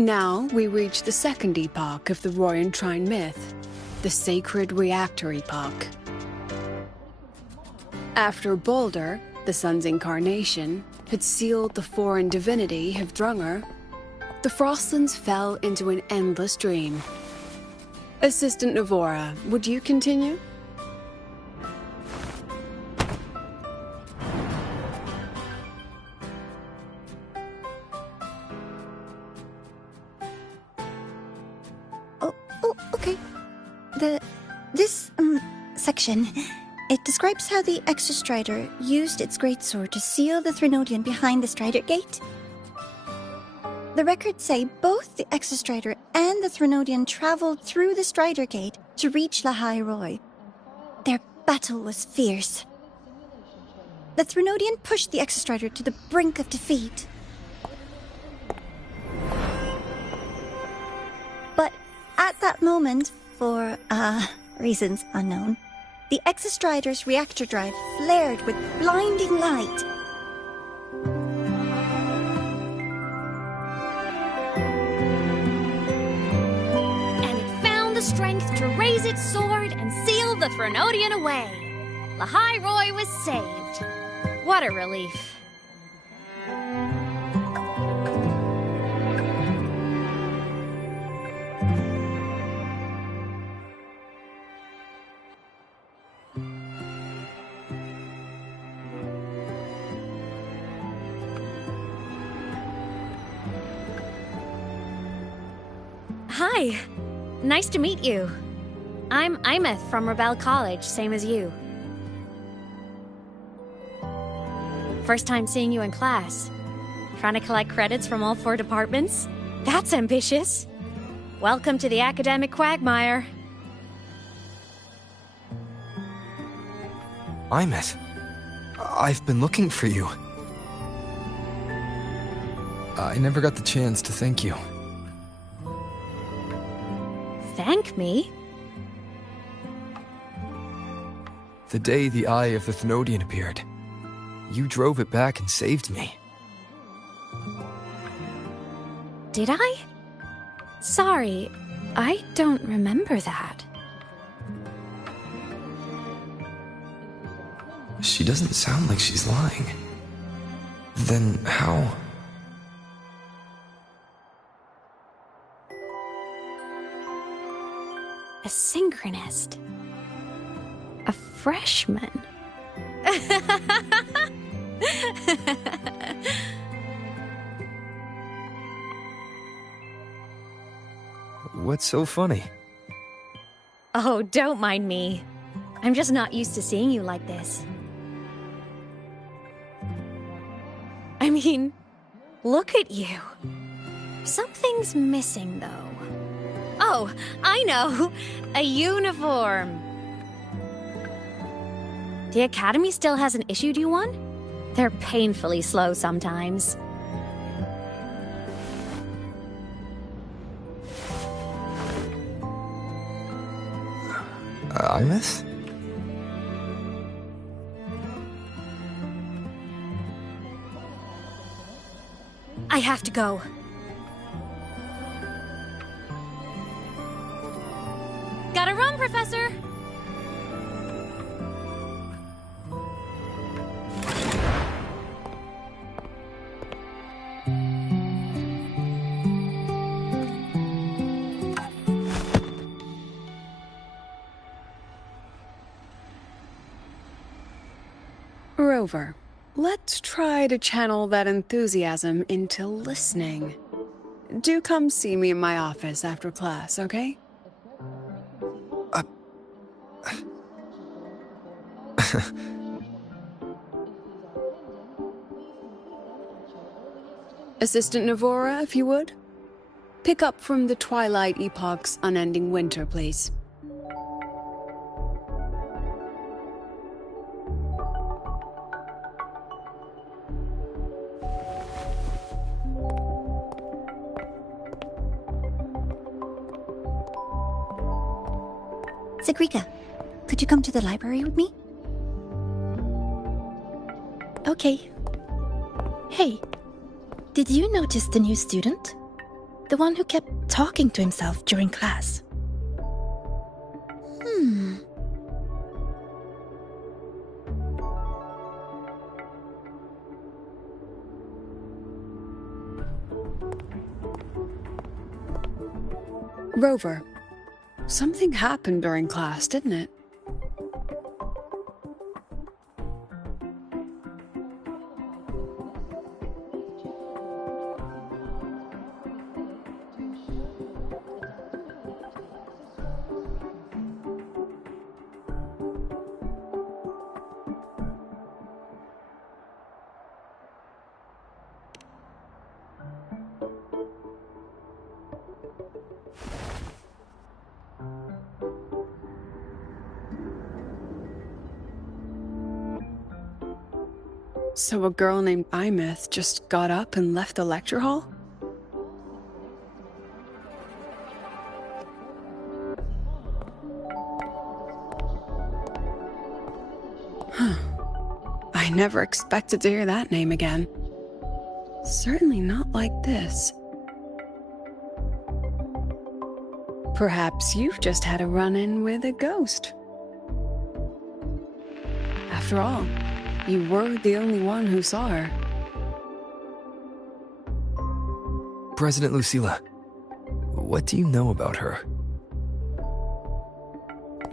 Now we reach the second epoch of the Royan Trine myth, the Sacred Reactor Epoch. After Balder, the sun's incarnation, had sealed the foreign divinity Hivdrungr, the Frostlands fell into an endless dream. Assistant Navora, would you continue? Okay. This section, it describes how the Exostrider used its greatsword to seal the Threnodian behind the Strider Gate. The records say both the Exostrider and the Threnodian traveled through the Strider Gate to reach Lahai Roy. Their battle was fierce. The Threnodian pushed the Exostrider to the brink of defeat. But at that moment, for, reasons unknown, the Exostrider's reactor drive flared with blinding light. And it found the strength to raise its sword and seal the Threnodian away. Lahai Roy was saved. What a relief. Hi. Nice to meet you. I'm Imeth from Rebel College, same as you. First time seeing you in class. Trying to collect credits from all 4 departments? That's ambitious. Welcome to the academic quagmire. Imeth, I've been looking for you. I never got the chance to thank you. Thank me? The day the Eye of the Thenodian appeared, you drove it back and saved me. Did I? Sorry, I don't remember that. She doesn't sound like she's lying. Then how? A synchronist. A freshman. What's so funny? Oh, don't mind me. I'm just not used to seeing you like this. I mean, look at you. Something's missing, though. Oh, I know! A uniform! The Academy still hasn't issued you one? They're painfully slow sometimes. Imeth? I have to go. Gotta run, Professor! Rover, let's try to channel that enthusiasm into listening. Do come see me in my office after class, okay? Assistant Navora, if you would. Pick up from the Twilight Epoch's Unending Winter, please. Sigrika, could you come to the library with me? Okay. Hey, did you notice the new student? The one who kept talking to himself during class. Rover, something happened during class, didn't it? So a girl named Imith just got up and left the lecture hall? I never expected to hear that name again. Certainly not like this. Perhaps you've just had a run-in with a ghost. After all, you were the only one who saw her. President Lucilla, what do you know about her?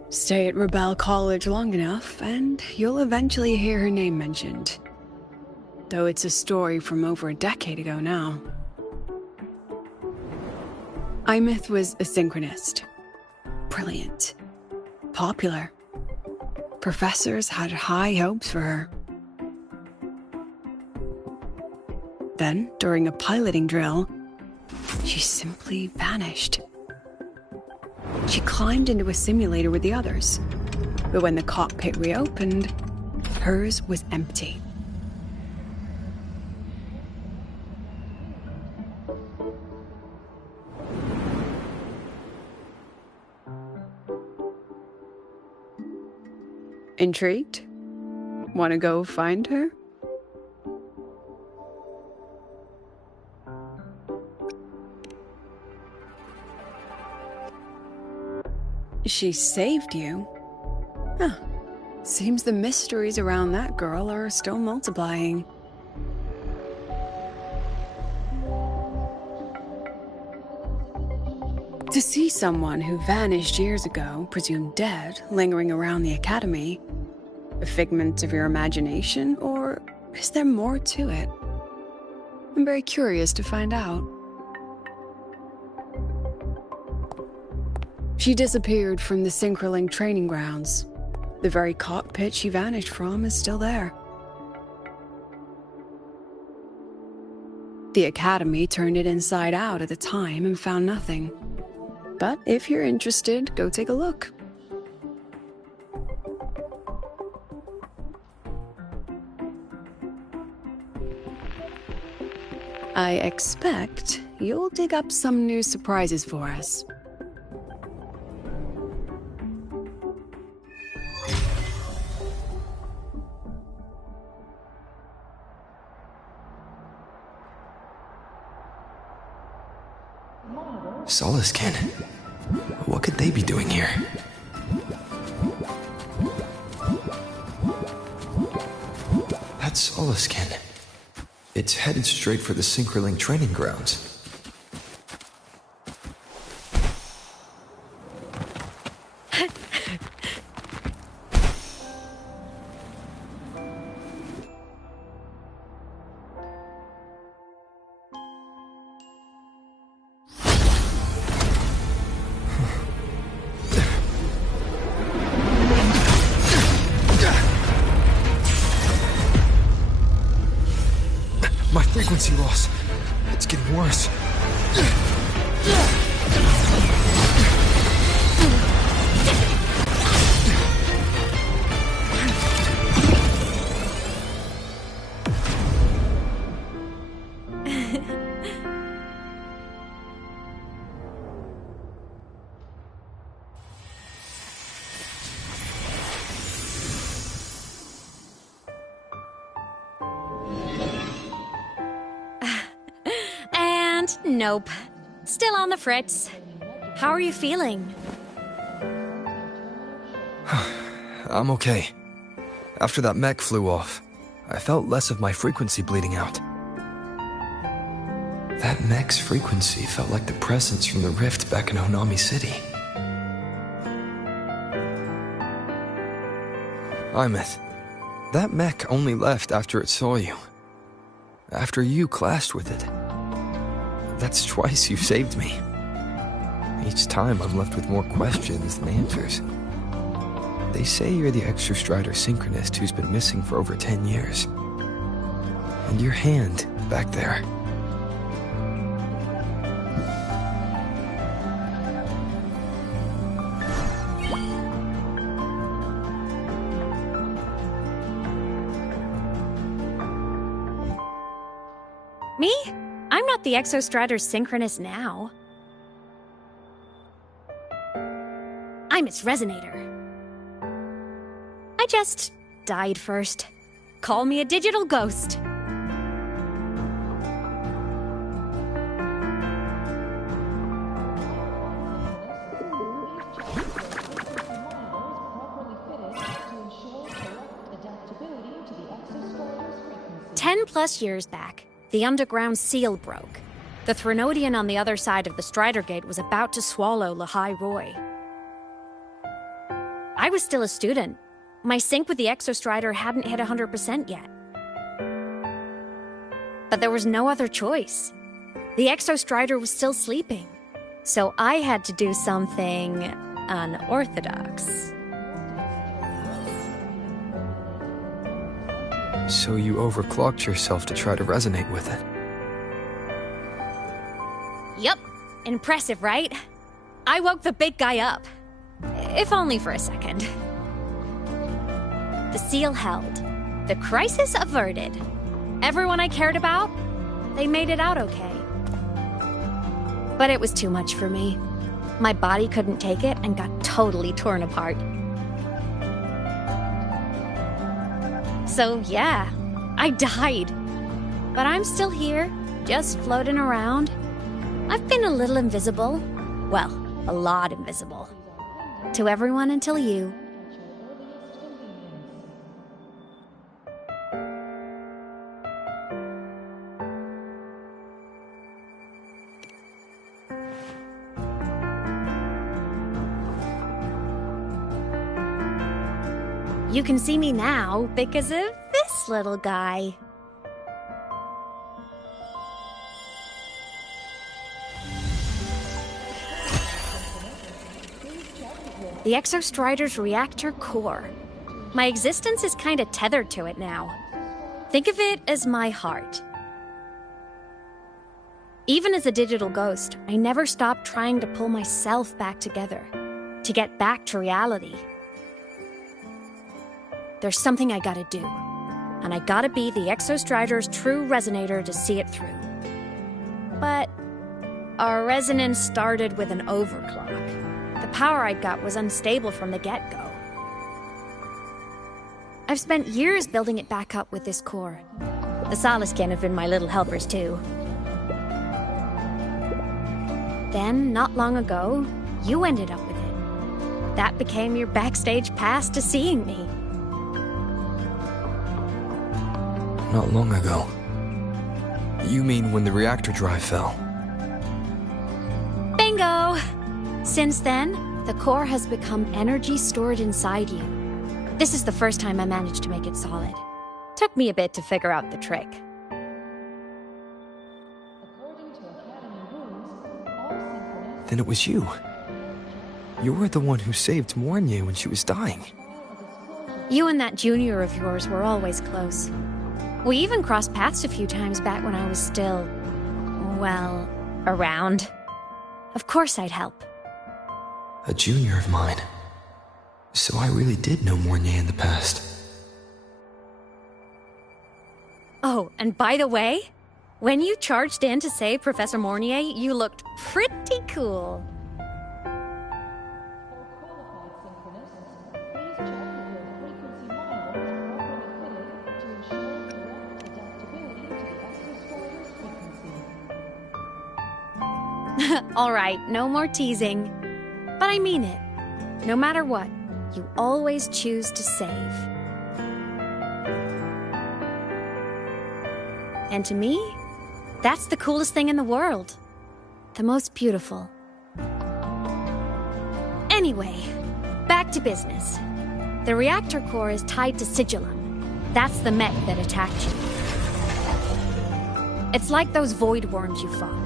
Stay at Rebel College long enough, and you'll eventually hear her name mentioned. Though it's a story from over a decade ago now. Imith was a synchronist. Brilliant. Popular. Professors had high hopes for her. Then, during a piloting drill, she simply vanished. She climbed into a simulator with the others, but when the cockpit reopened, hers was empty. Intrigued? Want to go find her? She saved you? Huh. Seems the mysteries around that girl are still multiplying. To see someone who vanished years ago, presumed dead, lingering around the academy, a figment of your imagination, or is there more to it? I'm very curious to find out. She disappeared from the Synchroling training grounds. The very cockpit she vanished from is still there. The Academy turned it inside out at the time and found nothing. But if you're interested, go take a look. I expect you'll dig up some new surprises for us. Solaskin? What could they be doing here? That's Solaskin. It's headed straight for the Synchroling training grounds. My frequency loss. It's getting worse. Nope. Still on the fritz. How are you feeling? I'm okay. After that mech flew off, I felt less of my frequency bleeding out. That mech's frequency felt like the presence from the rift back in Honami City. Imeth, that mech only left after it saw you. After you clashed with it. That's twice you've saved me. Each time I'm left with more questions than answers. They say you're the Exostrider synchronist who's been missing for over 10 years. And your hand, back there. Me? I'm not the Exostrider synchronist now. I'm its resonator. I just died first. Call me a digital ghost. +10 years back, the underground seal broke. The Threnodian on the other side of the Strider Gate was about to swallow Lahai Roy. I was still a student. My sync with the Exostrider hadn't hit 100% yet. But there was no other choice. The Exostrider was still sleeping. So I had to do something unorthodox. So you overclocked yourself to try to resonate with it. Yup. Impressive, right? I woke the big guy up. If only for a second. The seal held. The crisis averted. Everyone I cared about, they made it out okay. But it was too much for me. My body couldn't take it and got totally torn apart. So yeah, I died. But I'm still here, just floating around. I've been a little invisible. Well, a lot invisible. To everyone until you. You can see me now because of this little guy. The Exostrider's reactor core. My existence is kinda tethered to it now. Think of it as my heart. Even as a digital ghost, I never stopped trying to pull myself back together, to get back to reality. There's something I gotta do, and I gotta be the Exostrider's true resonator to see it through. But our resonance started with an overclock. The power I got was unstable from the get-go. I've spent years building it back up with this core. The Solaskin have been my little helpers too. Then, not long ago, you ended up with it. That became your backstage pass to seeing me. Not long ago. You mean when the reactor drive fell? Bingo! Since then, the core has become energy stored inside you. This is the first time I managed to make it solid. Took me a bit to figure out the trick. Then it was you. You were the one who saved Mornier when she was dying. You and that junior of yours were always close. We even crossed paths a few times back when I was still, well, around. Of course I'd help. A junior of mine. So I really did know Mornier in the past. Oh, and by the way, when you charged in to save Professor Mornier, you looked pretty cool. All right, no more teasing. But I mean it. No matter what, you always choose to save. And to me, that's the coolest thing in the world. The most beautiful. Anyway, back to business. The reactor core is tied to Sigillum. That's the mech that attacked you. It's like those void worms you fought.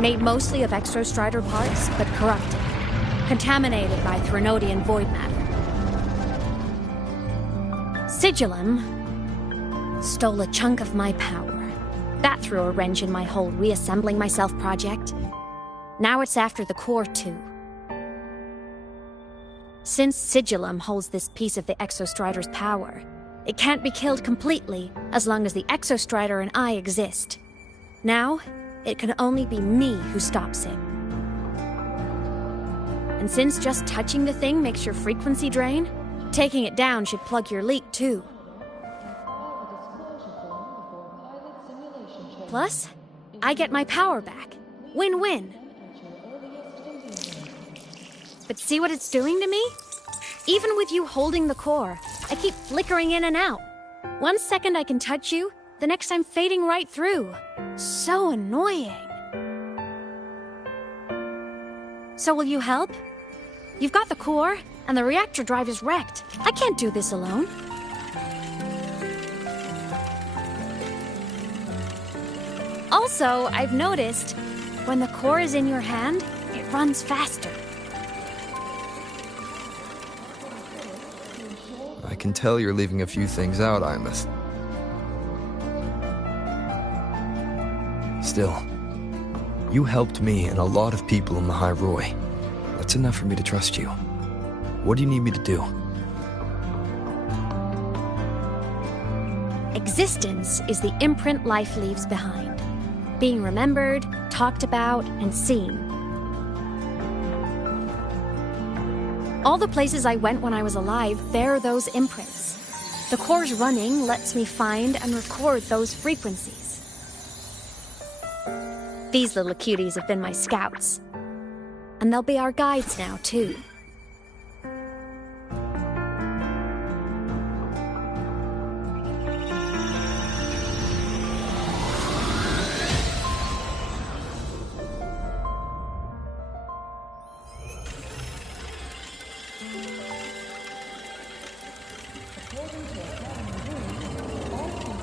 Made mostly of exostrider parts, but corrupted. Contaminated by Threnodian void matter. Sigillum stole a chunk of my power. That threw a wrench in my whole reassembling myself project. Now it's after the core too. Since Sigillum holds this piece of the Exostrider's power, it can't be killed completely as long as the Exostrider and I exist. Now, it can only be me who stops it. And since just touching the thing makes your frequency drain, taking it down should plug your leak too. Plus, I get my power back. Win-win. But see what it's doing to me? Even with you holding the core, I keep flickering in and out. 1 second I can touch you, the next I'm fading right through. So annoying. So will you help? You've got the core, and the reactor drive is wrecked. I can't do this alone. Also, I've noticed, when the core is in your hand, it runs faster. I can tell you're leaving a few things out, Imus. Still, you helped me and a lot of people in the High Roy. That's enough for me to trust you. What do you need me to do? Existence is the imprint life leaves behind. Being remembered, talked about, and seen. All the places I went when I was alive bear those imprints. The core's running lets me find and record those frequencies. These little cuties have been my scouts. And they'll be our guides now, too.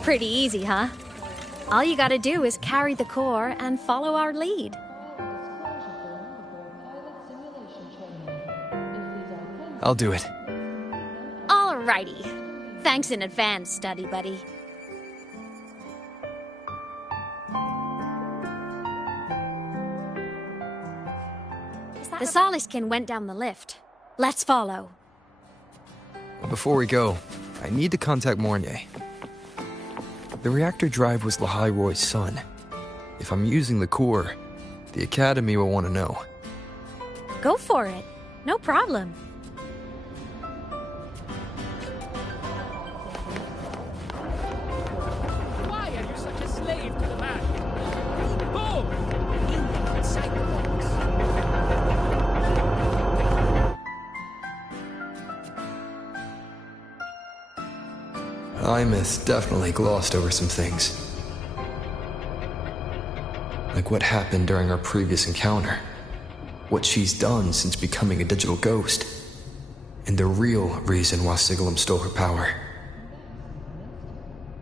Pretty easy, huh? All you gotta do is carry the core and follow our lead. I'll do it. Alrighty. Thanks in advance, study buddy. The Soliskin went down the lift. Let's follow. Before we go, I need to contact Mornier. The reactor drive was Lahai Roy's son. If I'm using the core, the Academy will want to know. Go for it. No problem. Why are you such a slave to the man? Boom! Inside the box. Imus definitely glossed over some things. Like what happened during our previous encounter. What she's done since becoming a digital ghost. And the real reason why Sigillum stole her power.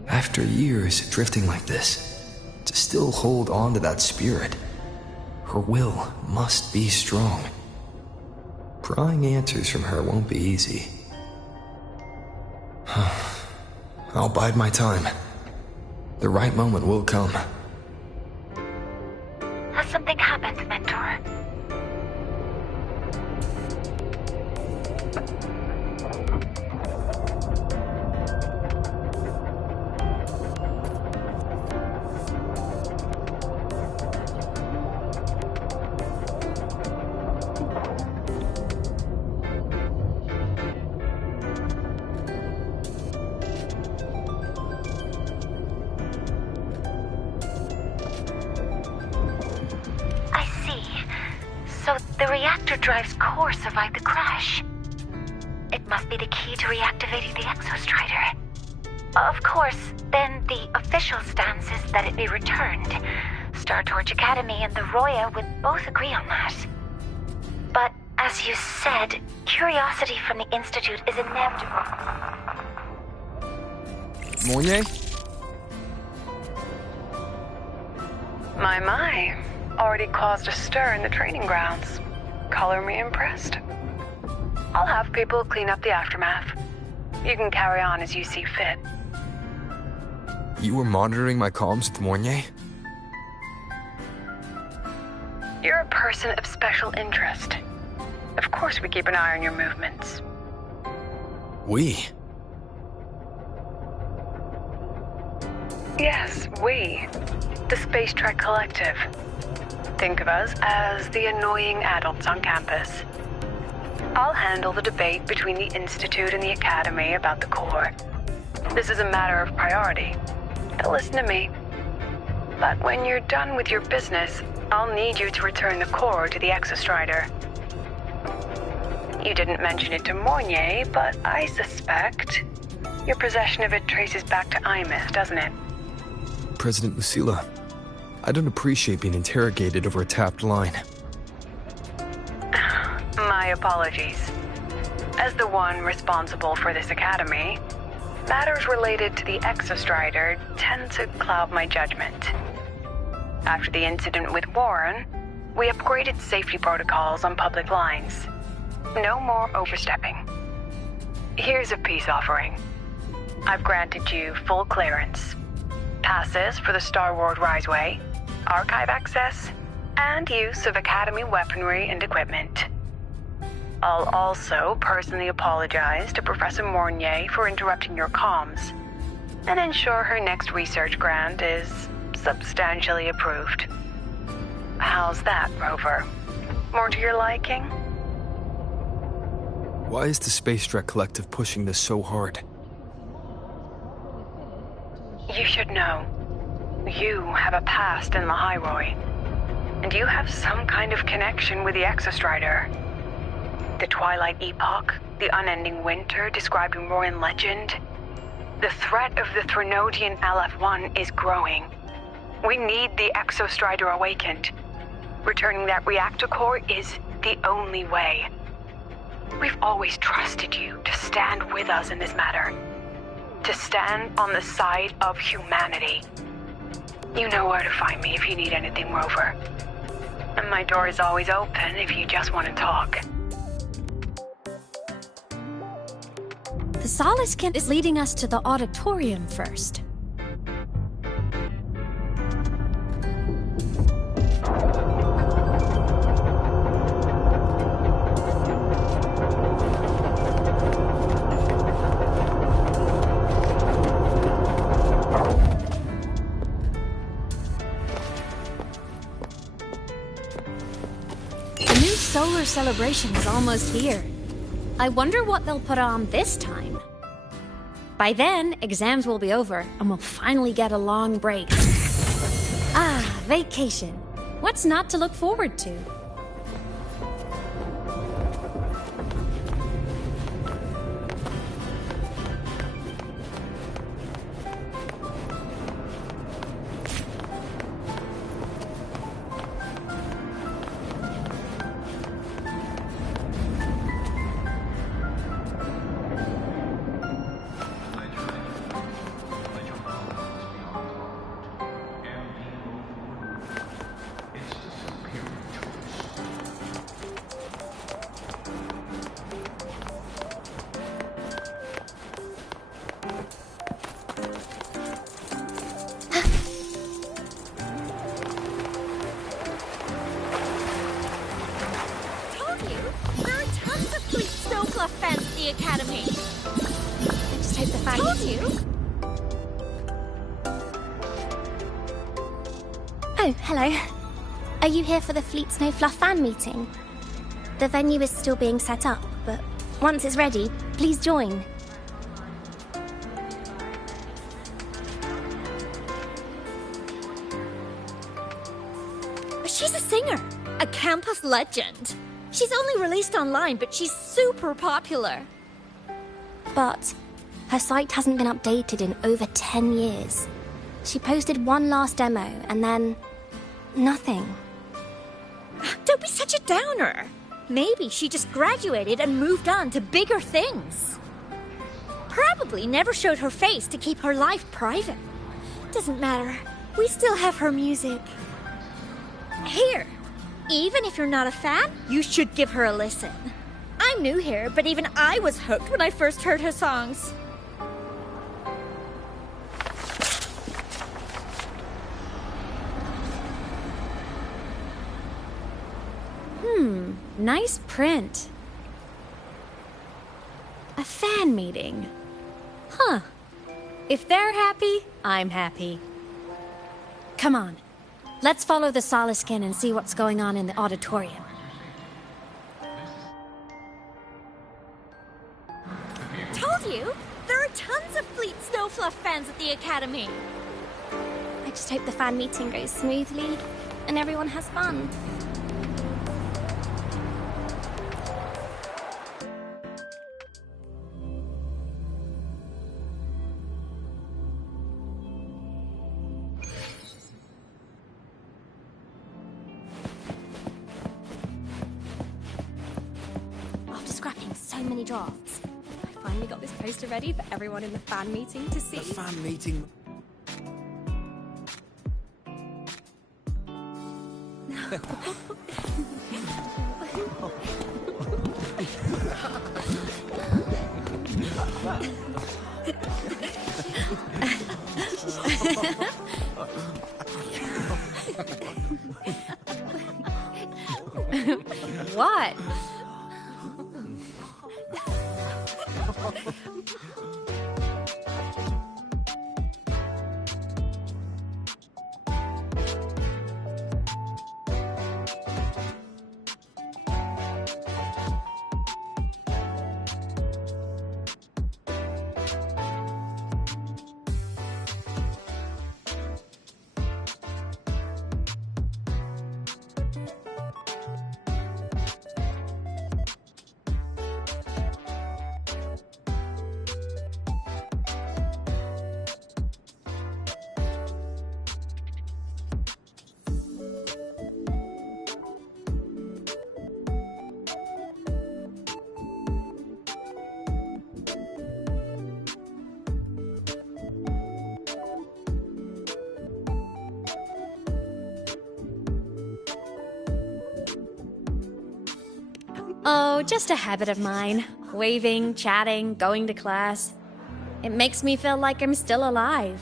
After years drifting like this, to still hold on to that spirit, her will must be strong. Prying answers from her won't be easy. I'll bide my time. The right moment will come. Has something happened, Mentor? reactor drive's core survived the crash. It must be the key to reactivating the Exostrider. Of course, then the official stance is that it be returned. Star Torch Academy and the Roya would both agree on that. But, as you said, curiosity from the Institute is inevitable. Mornier? My. Already caused a stir in the training grounds. Color me impressed. I'll have people clean up the aftermath. You can carry on as you see fit. You were monitoring my comms with Mornier? You're a person of special interest. Of course we keep an eye on your movements. We? Yes, we. The Space Trek Collective. Think of us as the annoying adults on campus. I'll handle the debate between the Institute and the Academy about the core. This is a matter of priority. Now listen to me. But when you're done with your business, I'll need you to return the core to the Exostrider. You didn't mention it to Mornier, but I suspect your possession of it traces back to Imus, doesn't it? President Lucilla, I don't appreciate being interrogated over a tapped line. My apologies. As the one responsible for this academy, matters related to the Exostrider tend to cloud my judgment. After the incident with Warren, we upgraded safety protocols on public lines. No more overstepping. Here's a peace offering. I've granted you full clearance. Passes for the Star Wars Riseway, archive access, and use of Academy weaponry and equipment. I'll also personally apologize to Professor Mornier for interrupting your comms, and ensure her next research grant is substantially approved. How's that, Rover? More to your liking? Why is the Space Trek Collective pushing this so hard? You should know. You have a past in the Hyroi, and you have some kind of connection with the Exostrider. The Twilight Epoch, the unending winter described in Royan legend. The threat of the Threnodian LF-1 is growing. We need the Exostrider awakened. Returning that reactor core is the only way. We've always trusted you to stand with us in this matter. To stand on the side of humanity. You know where to find me if you need anything, Rover. And my door is always open if you just want to talk. The Solace Kit is leading us to the auditorium first. The new solar celebration is almost here. I wonder what they'll put on this time. By then, exams will be over, and we'll finally get a long break. Ah, vacation. What's not to look forward to? Academy. I just hope the fan Told gets you. Oh, hello. Are you here for the Fleet Snow Fluff fan meeting? The venue is still being set up, but once it's ready, please join. She's a singer, a campus legend. She's only released online, but she's super popular. But her site hasn't been updated in over 10 years. She posted one last demo, and then nothing. Don't be such a downer. Maybe she just graduated and moved on to bigger things. Probably never showed her face to keep her life private. Doesn't matter. We still have her music. Here, even if you're not a fan, you should give her a listen. I'm new here, but even I was hooked when I first heard her songs. Nice print. A fan meeting. Huh. If they're happy, I'm happy. Come on. Let's follow the Soliskin and see what's going on in the auditorium. Told you! There are tons of Fleet Snowfluff fans at the Academy. I just hope the fan meeting goes smoothly and everyone has fun. After scrapping so many drafts, I finally got this poster ready for everyone in the fan meeting to see. The fan meeting. What? Oh, just a habit of mine. Waving, chatting, going to class. It makes me feel like I'm still alive.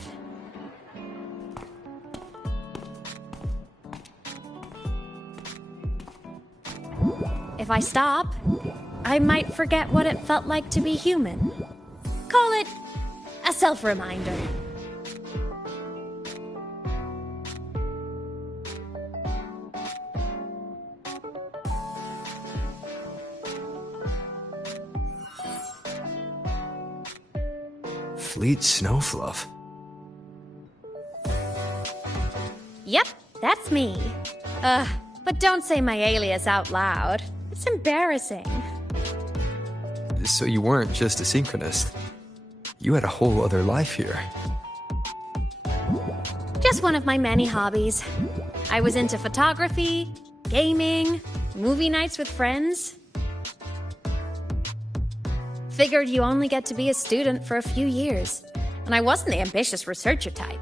If I stop, I might forget what it felt like to be human. Call it a self-reminder. Fleet Snowfluff. Yep, that's me. But don't say my alias out loud. It's embarrassing. So you weren't just a synchronist. You had a whole other life here. Just one of my many hobbies. I was into photography, gaming, movie nights with friends. Figured you only get to be a student for a few years. And I wasn't the ambitious researcher type.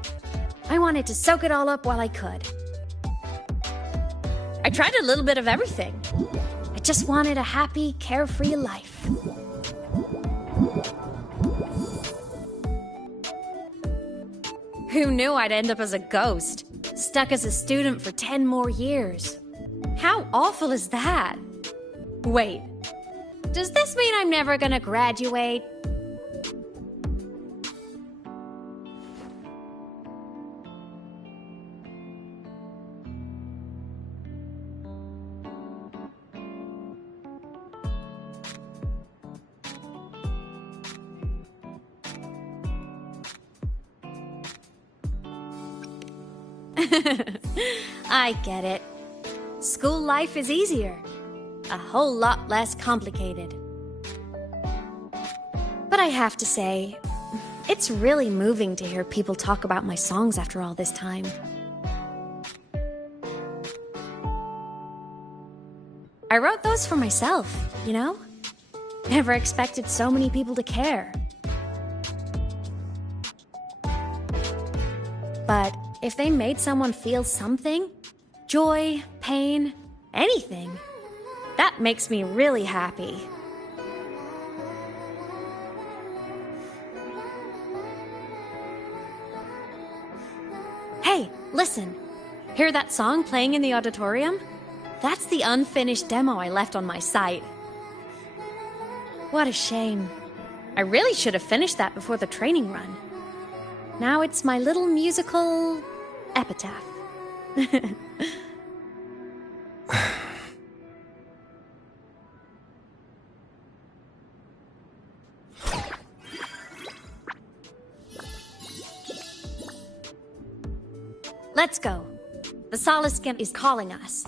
I wanted to soak it all up while I could. I tried a little bit of everything. I just wanted a happy, carefree life. Who knew I'd end up as a ghost, stuck as a student for 10 more years? How awful is that? Wait, does this mean I'm never gonna graduate? I get it. School life is easier. a whole lot less complicated. But I have to say, it's really moving to hear people talk about my songs after all this time. I wrote those for myself, you know? Never expected so many people to care. But if they made someone feel something, joy, pain, anything, that makes me really happy. Hey, listen. Hear that song playing in the auditorium? That's the unfinished demo I left on my site. What a shame. I really should have finished that before the training run. Now it's my little musical epitaph. Let's go. The Soliskin is calling us.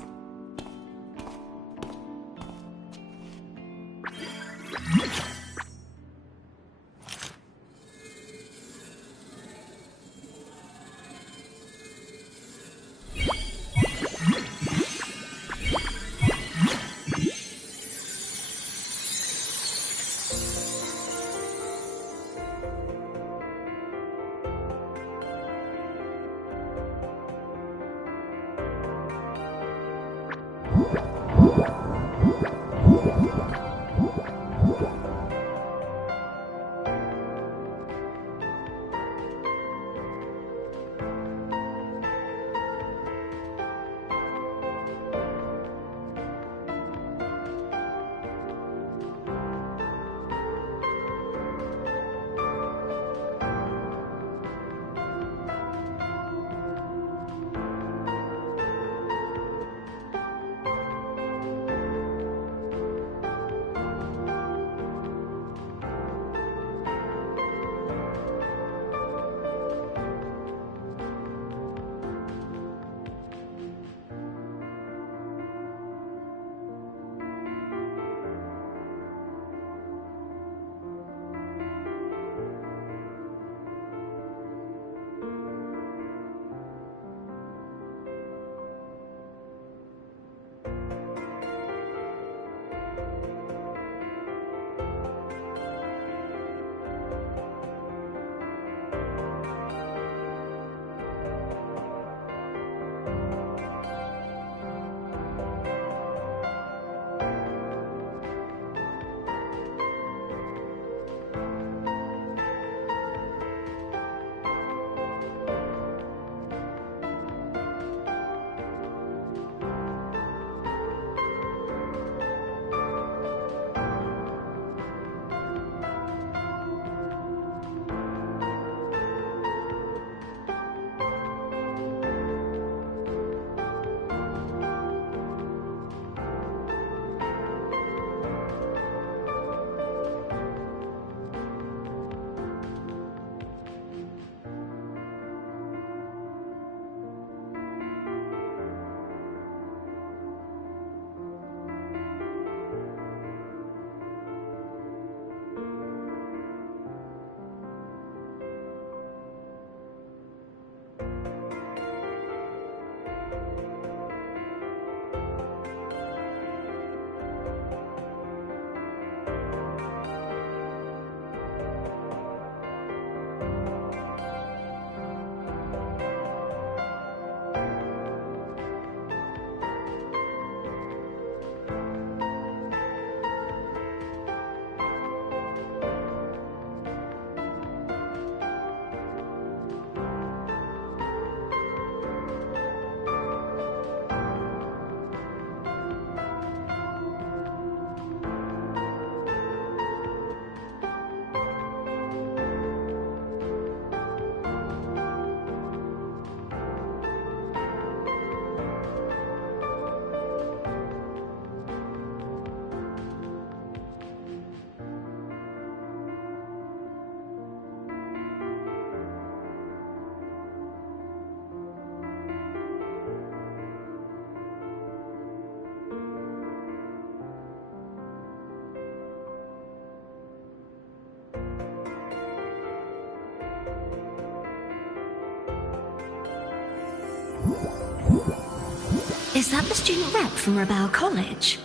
Was that the student rep from Rebel College?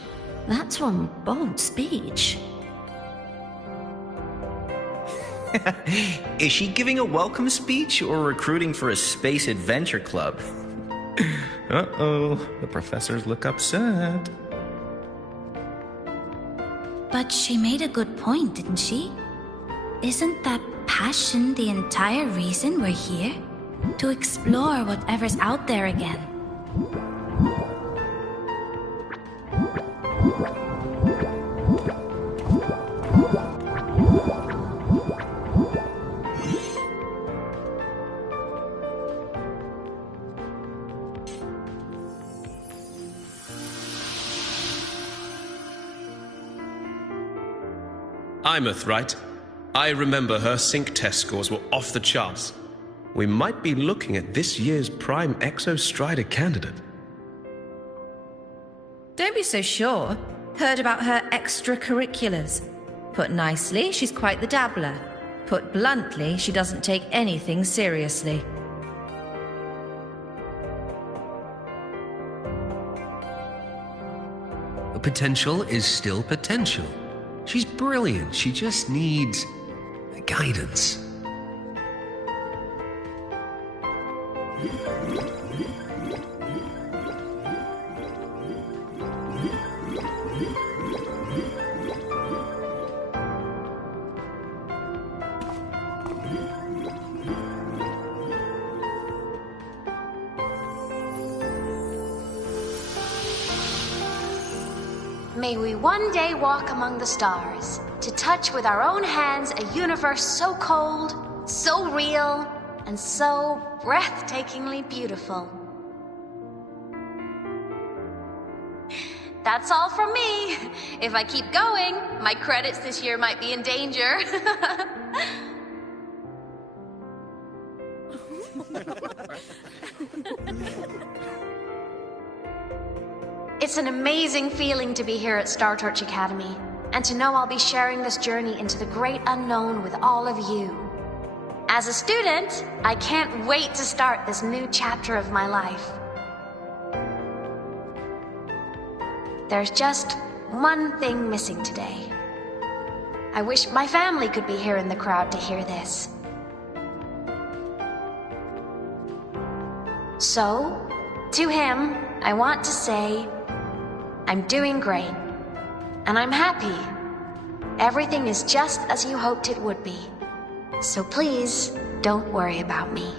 That's one bold speech. Is she giving a welcome speech or recruiting for a space adventure club? Uh-oh, the professors look upset. But she made a good point, didn't she? Isn't that passion the entire reason we're here? To explore whatever's out there again. Imeth, right? I remember her sync test scores were off the charts. We might be looking at this year's prime Exo Strider candidate. Don't be so sure. Heard about her extracurriculars. Put nicely, she's quite the dabbler. Put bluntly, she doesn't take anything seriously. Potential is still potential. She's brilliant. She just needs guidance. May we one day walk among the stars, to touch with our own hands a universe so cold, so real, and so breathtakingly beautiful. That's all from me. If I keep going, my credits this year might be in danger. It's an amazing feeling to be here at Star Torch Academy, and to know I'll be sharing this journey into the great unknown with all of you. As a student, I can't wait to start this new chapter of my life. There's just one thing missing today. I wish my family could be here in the crowd to hear this. So, to him, I want to say, I'm doing great, and I'm happy. Everything is just as you hoped it would be. So please, don't worry about me.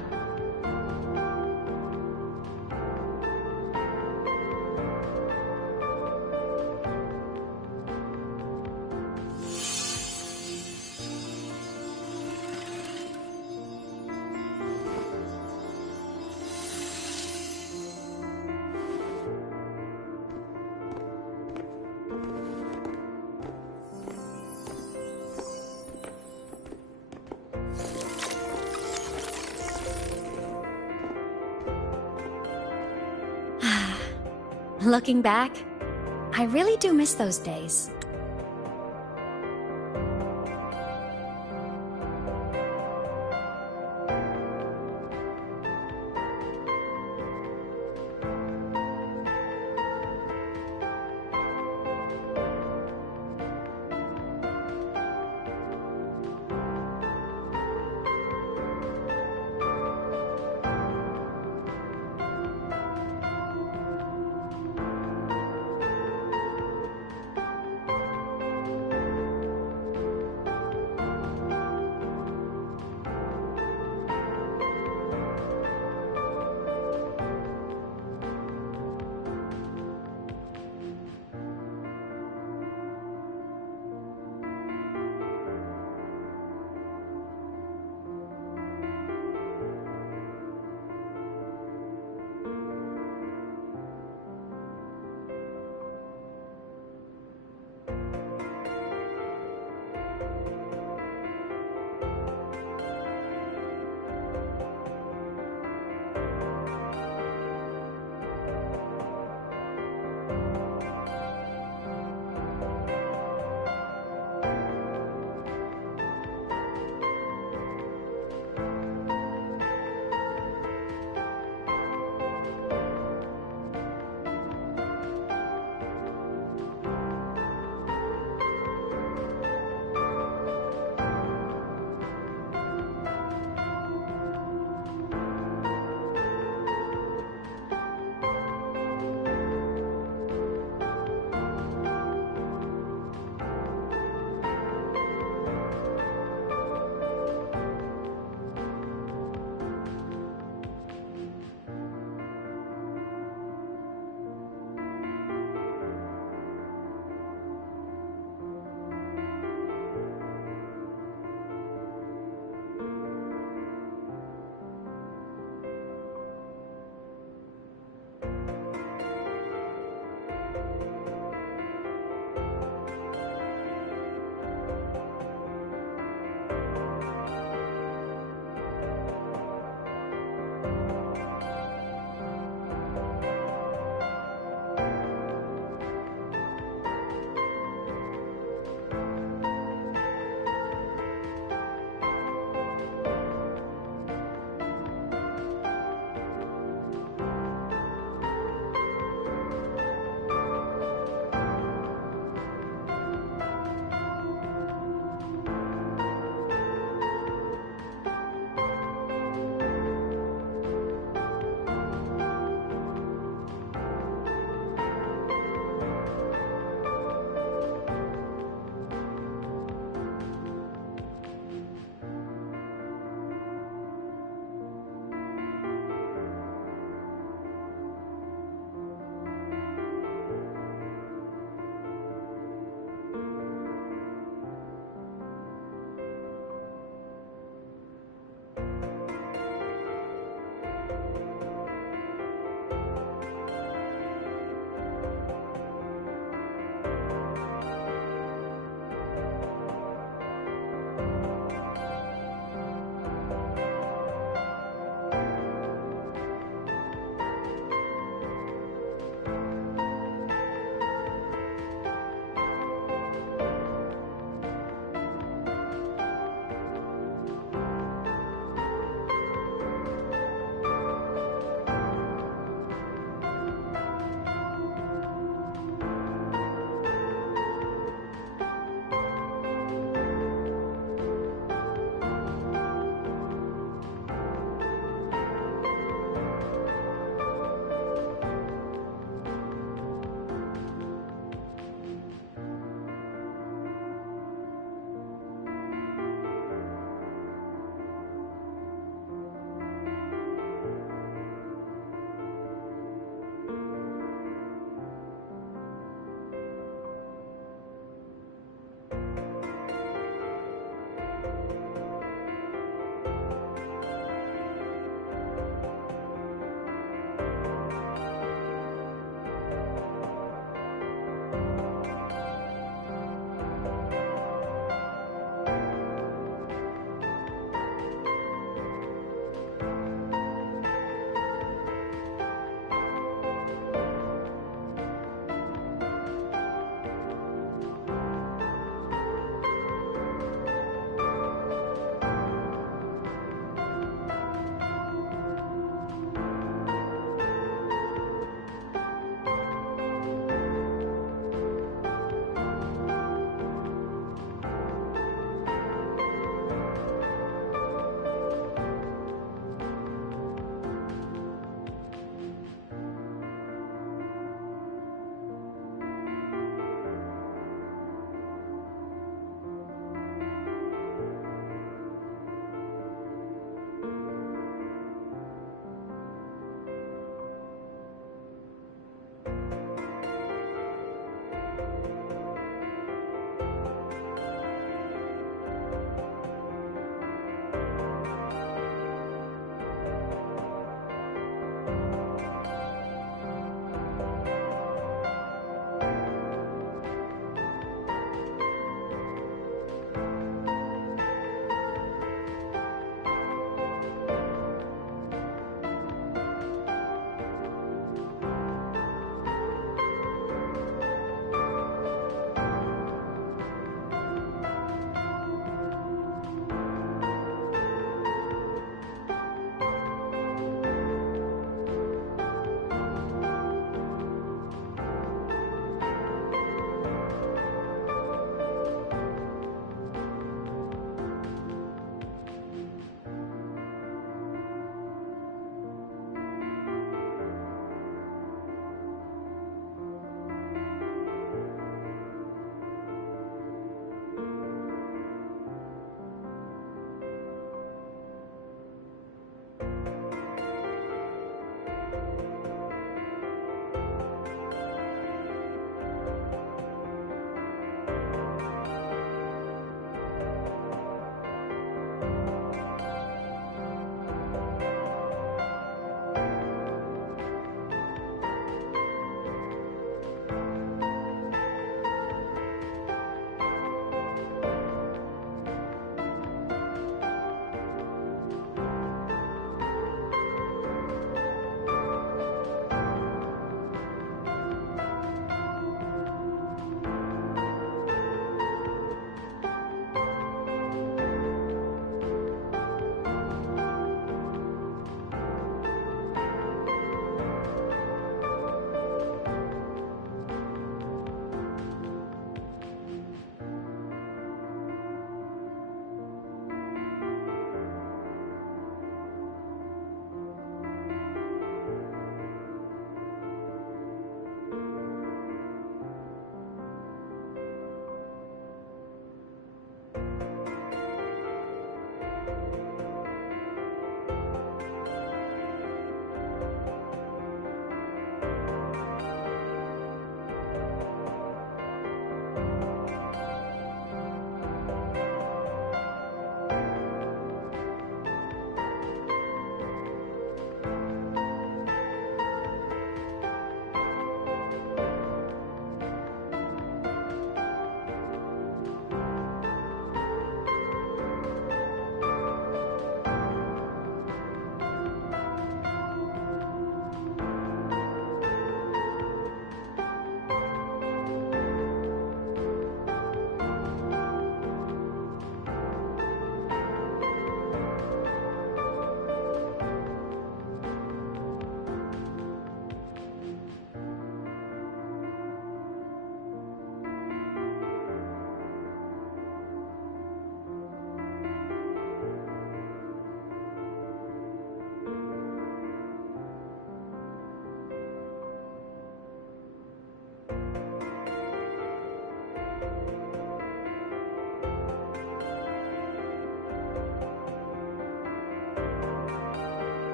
Looking back, I really do miss those days.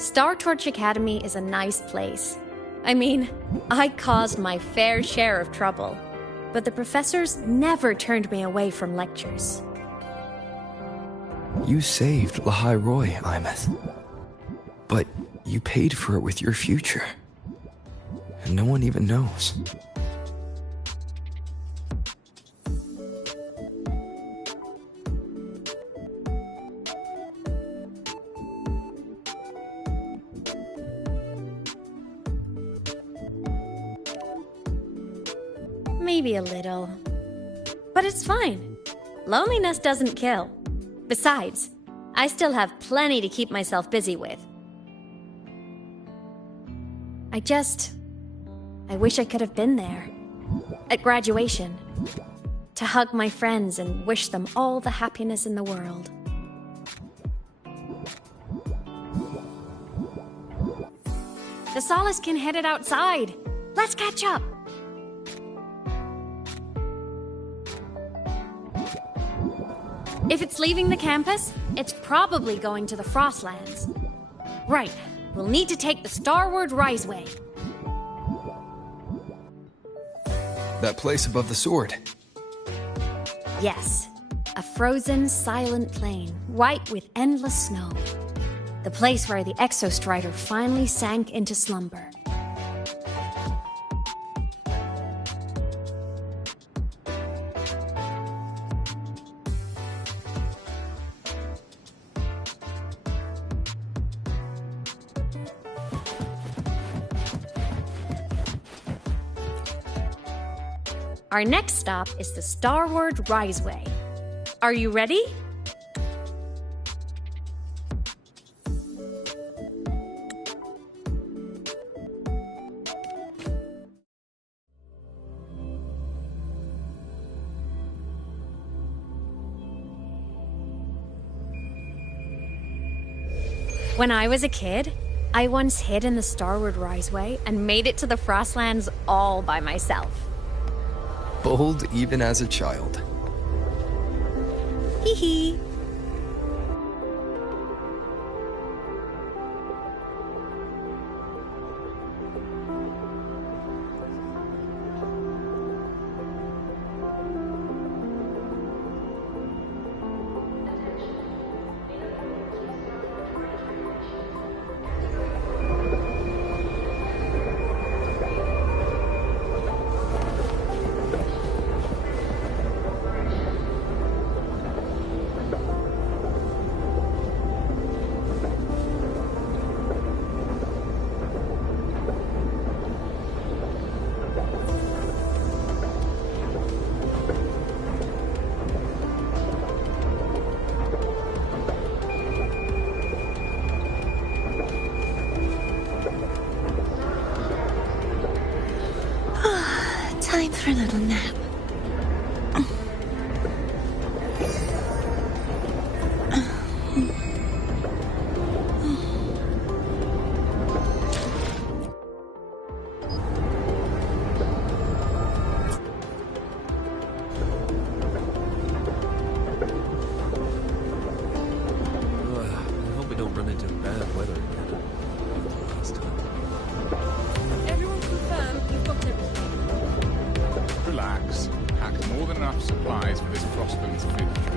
Star Torch Academy is a nice place. I mean, I caused my fair share of trouble, but the professors never turned me away from lectures. You saved Lahai Roy, Imeth. But you paid for it with your future. And no one even knows. Maybe a little. But it's fine. Loneliness doesn't kill. Besides, I still have plenty to keep myself busy with. I wish I could have been there. At graduation. To hug my friends and wish them all the happiness in the world. The Solace can headed outside. Let's catch up. If it's leaving the campus, it's probably going to the Frostlands. Right, we'll need to take the Starward Riseway. That place above the sword. Yes, a frozen, silent plain, white with endless snow. The place where the Exostrider finally sank into slumber. Our next stop is the Starward Riseway. Are you ready? When I was a kid, I once hid in the Starward Riseway and made it to the Frostlands all by myself. Bold even as a child. Hee hee. Time for a little nap. I hope we don't run into bad weather again. Last time. Everyone confirm you've got everything. Relax. Packed more than enough supplies for this Frostland's field trip.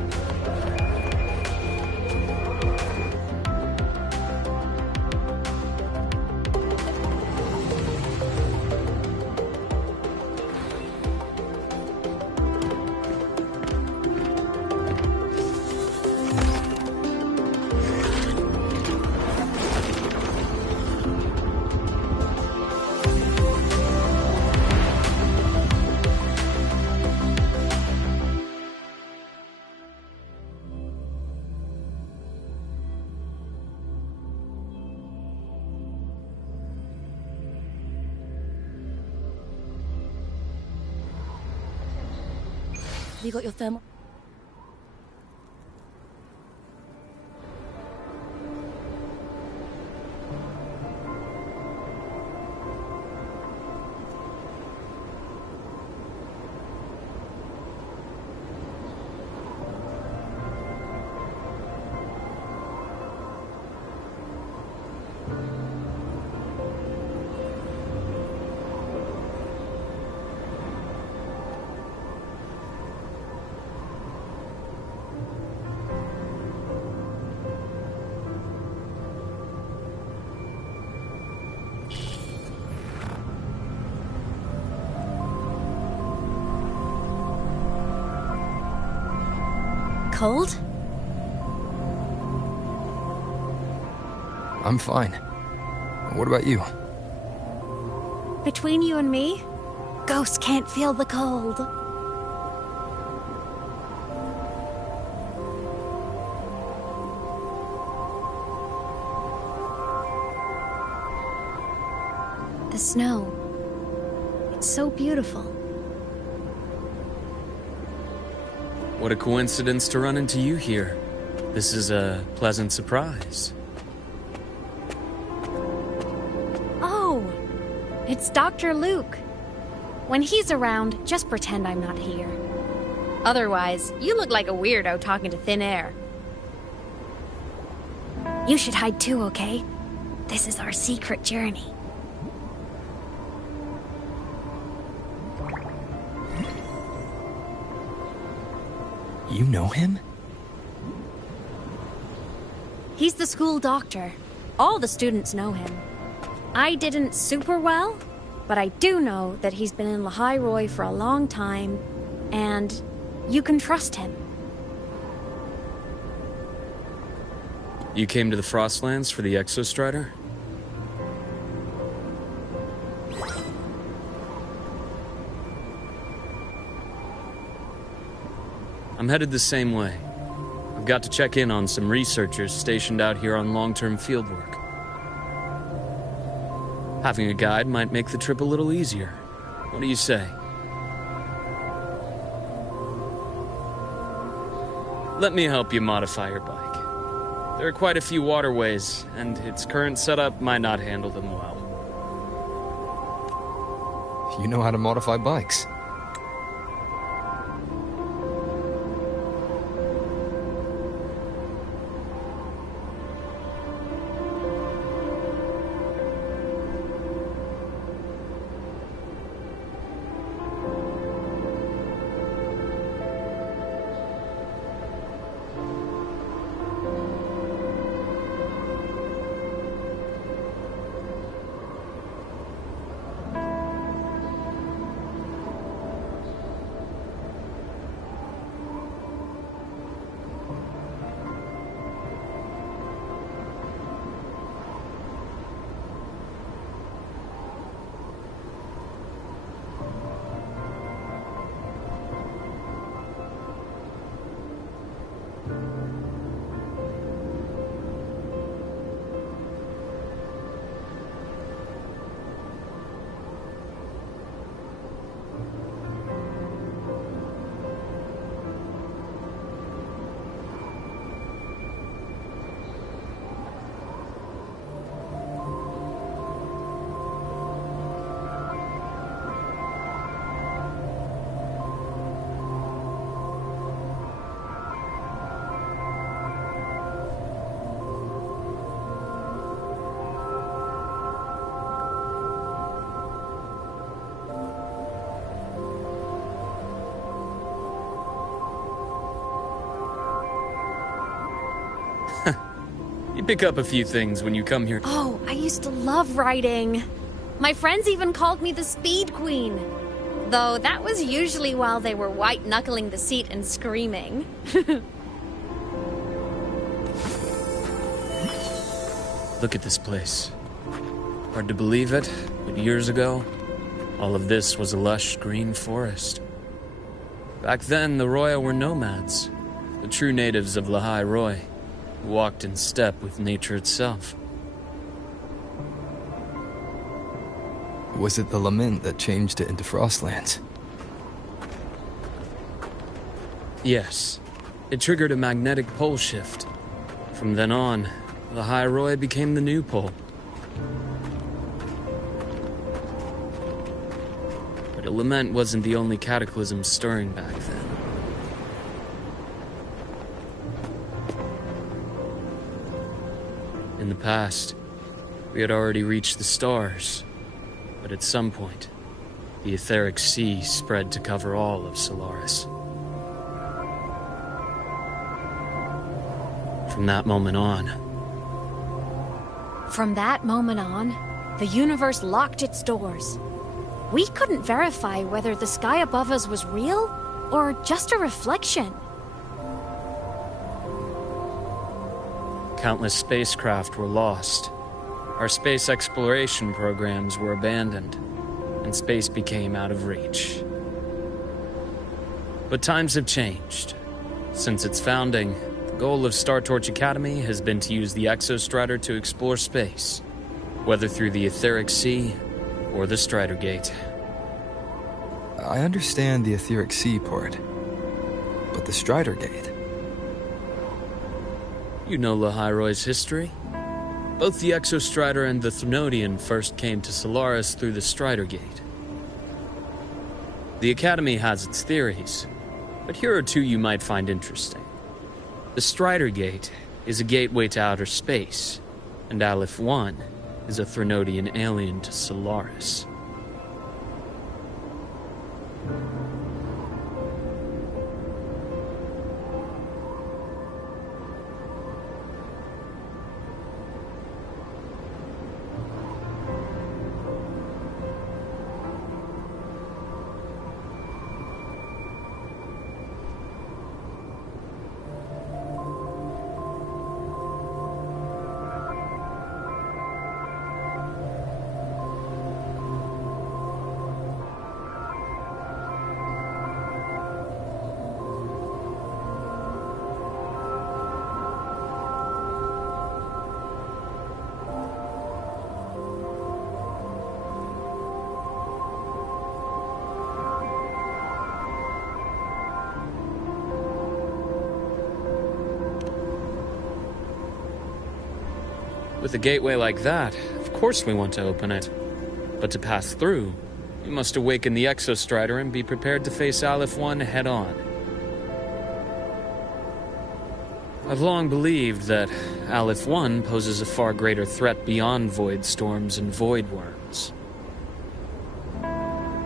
Have you got your thermal? Cold? I'm fine. What about you? Between you and me, ghosts can't feel the cold. The snow. It's so beautiful. What a coincidence to run into you here. This is a pleasant surprise. Oh, it's Dr. Luke. When he's around, just pretend I'm not here. Otherwise, you look like a weirdo talking to thin air. You should hide too, okay? This is our secret journey. You know him? He's the school doctor. All the students know him. I didn't super well, but I do know that he's been in Lehigh Roy for a long time, and you can trust him. You came to the Frostlands for the Exostrider? I'm headed the same way. I've got to check in on some researchers stationed out here on long-term fieldwork. Having a guide might make the trip a little easier. What do you say? Let me help you modify your bike. There are quite a few waterways, and its current setup might not handle them well. You know how to modify bikes. You pick up a few things when you come here. Oh, I used to love riding. My friends even called me the Speed Queen. Though that was usually while they were white-knuckling the seat and screaming. Look at this place. Hard to believe it, but years ago, all of this was a lush green forest. Back then, the Roya were nomads, the true natives of Lehigh Roy, who walked in step with nature itself. Was it the lament that changed it into Frostlands? Yes. It triggered a magnetic pole shift. From then on, Lehigh Roy became the new pole. But a lament wasn't the only cataclysm stirring back then. In the past, we had already reached the stars, but at some point, the etheric sea spread to cover all of Solaris. From that moment on, the universe locked its doors. We couldn't verify whether the sky above us was real or just a reflection. Countless spacecraft were lost. Our space exploration programs were abandoned, and space became out of reach. But times have changed. Since its founding, the goal of Star Torch Academy has been to use the Exostrider to explore space, whether through the Etheric Sea or the Strider Gate. I understand the Etheric Sea part, but the Strider Gate... You know Lahai-Roy's history? Both the Exostrider and the Threnodian first came to Solaris through the Strider Gate. The Academy has its theories, but here are two you might find interesting. The Strider Gate is a gateway to outer space, and Aleph 1 is a Threnodian alien to Solaris. With a gateway like that, of course we want to open it. But to pass through, we must awaken the Exostrider and be prepared to face Aleph 1 head-on. I've long believed that Aleph 1 poses a far greater threat beyond void storms and void worms.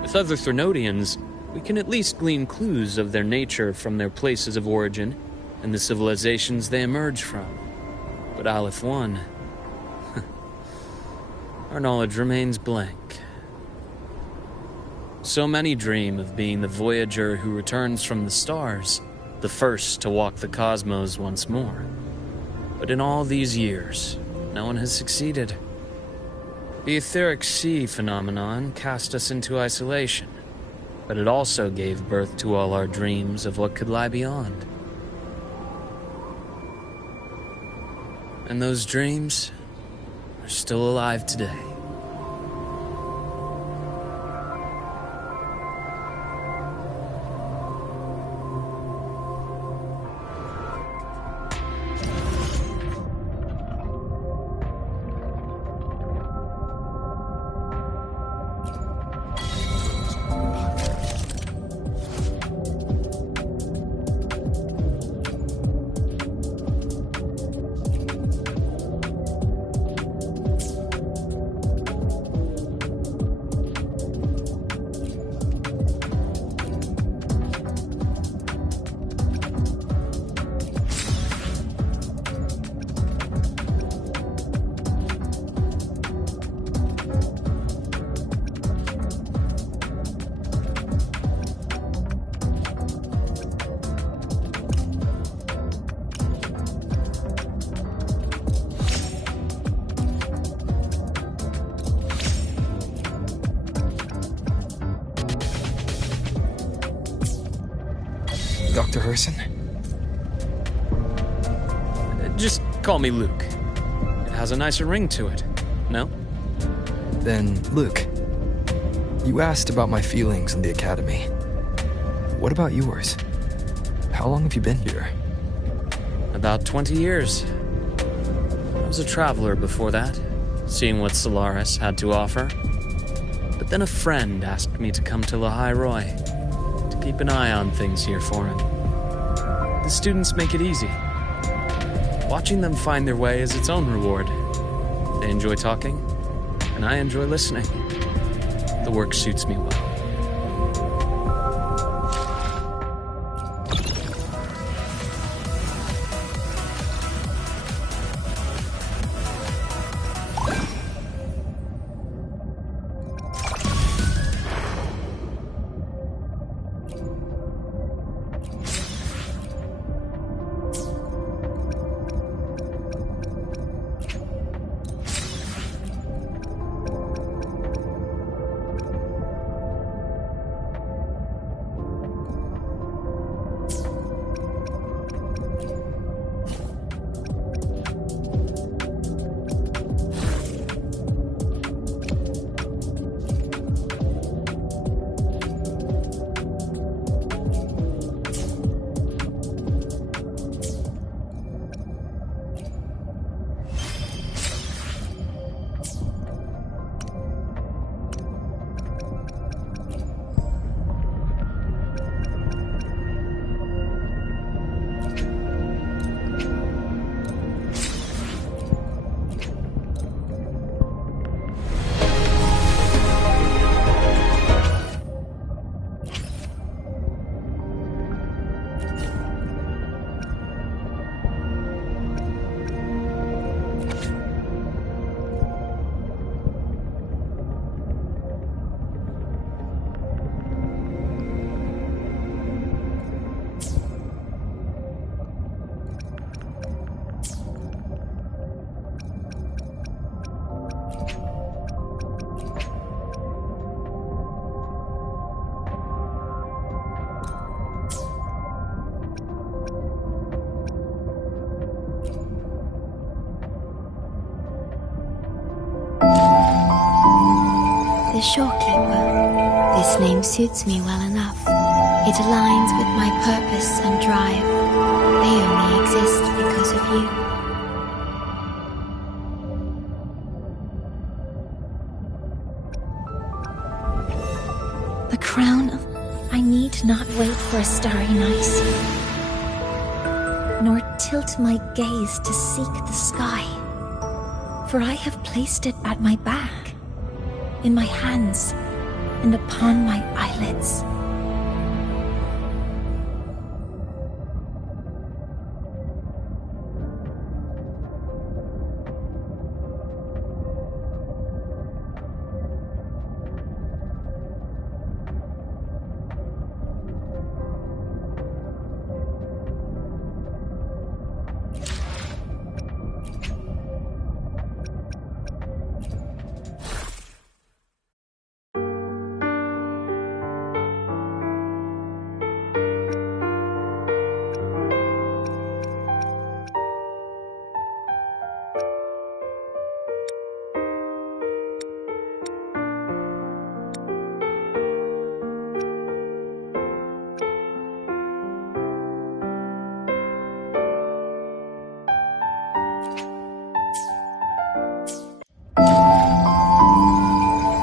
With other Threnodians, we can at least glean clues of their nature from their places of origin and the civilizations they emerge from. But Aleph 1... our knowledge remains blank. So many dream of being the Voyager who returns from the stars, the first to walk the cosmos once more. But in all these years, no one has succeeded. The Etheric Sea phenomenon cast us into isolation, but it also gave birth to all our dreams of what could lie beyond. And those dreams are still alive today. Dr. Herson? Just call me Luke. It has a nicer ring to it, no? Then, Luke, you asked about my feelings in the Academy. What about yours? How long have you been here? About 20 years. I was a traveler before that, seeing what Solaris had to offer. But then a friend asked me to come to Lahai-Roy, to keep an eye on things here for him. The students make it easy. Watching them find their way is its own reward. They enjoy talking, and I enjoy listening. The work suits me well. The Shorekeeper. This name suits me well enough. It aligns with my purpose and drive. They only exist because of you. The crown of... I need not wait for a starry night, nor tilt my gaze to seek the sky, for I have placed it at my back, in my hands, and upon my eyelids.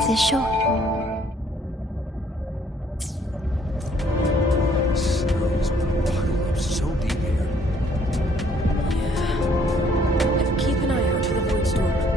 The Shorekeeper.